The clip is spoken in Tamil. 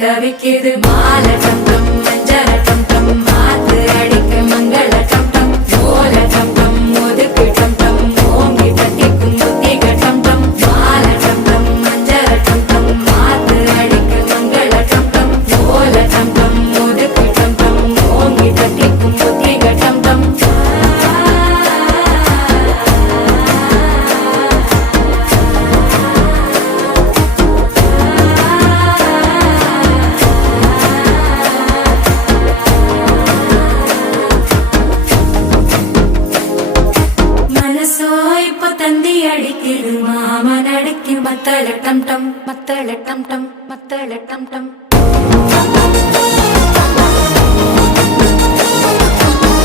தவிக்குது மால டம் டம் மஞ்சள டம் டம் மாத்து அடிக்க மங்கள டம் டம் ஓல டம் டம் ஒதுக்கு டம் டம் ஓங்கி தட்டிக்கும் புத்திக டம் டம் மால டம் டம் மஞ்சள டம் டம் மாத்து அடிக்க மங்கள டம் டம் ஓல டம் டம் ஒதுக்கு டம் டம் ஓங்கி தட்டிக்கும் புத்திக டம் டம் தந்தி அடிக்குது மாமன் அடிக்கு மத்தள டம் டம் மத்தள டம் டம் மத்தள டம் டம்